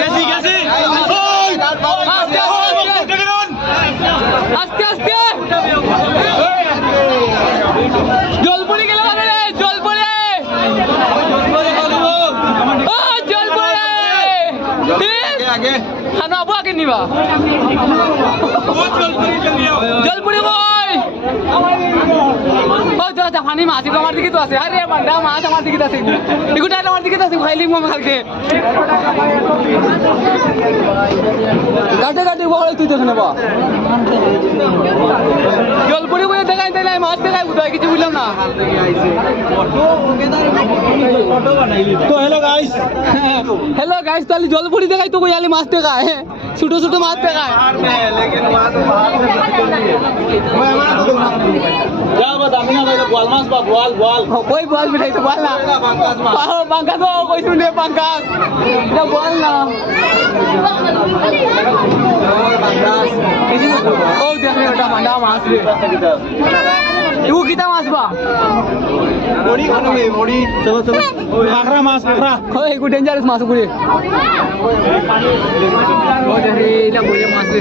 গেছি গেছি আস্তে আস্তে জল পড়ে গেল রে জল পড়ে ও জল পড়ে আগে খানা আবু আগে নিবা জল পড়ে কই ও যা পানি মাছ আমার দিকে তো আছে আরে বান্ডা মাছ আমার দিকে আছে এগুটা আমার দিকে আছে খাইলি মম কালকে গাটে গাটে বড় তুই তো না বা জল পড়ে কই দেখাই তাইলে মাছ দেখাই বুঝাই কিছু বুঝলাম না তো हेलो गाइस ताली जल पड़ी देखाई तो कोई आली माछ देखाय छोटे छोटे माछ देखाय लेकिन माछ बाहर से जा बस आमिना भाई बोल माछ बा बोल कोई बोल बिठाई तो बोल ना पंकज तो कोई सुने पंकज ना बोल ना ओ देखने बेटा मंडा माछ रे इको किता माछ बा बड़ी खानो में बड़ी चलो चलो आखरा माछ आखरा ओए इको डेंजरस माछ गुरे ओ देखरे इला बोले माछ रे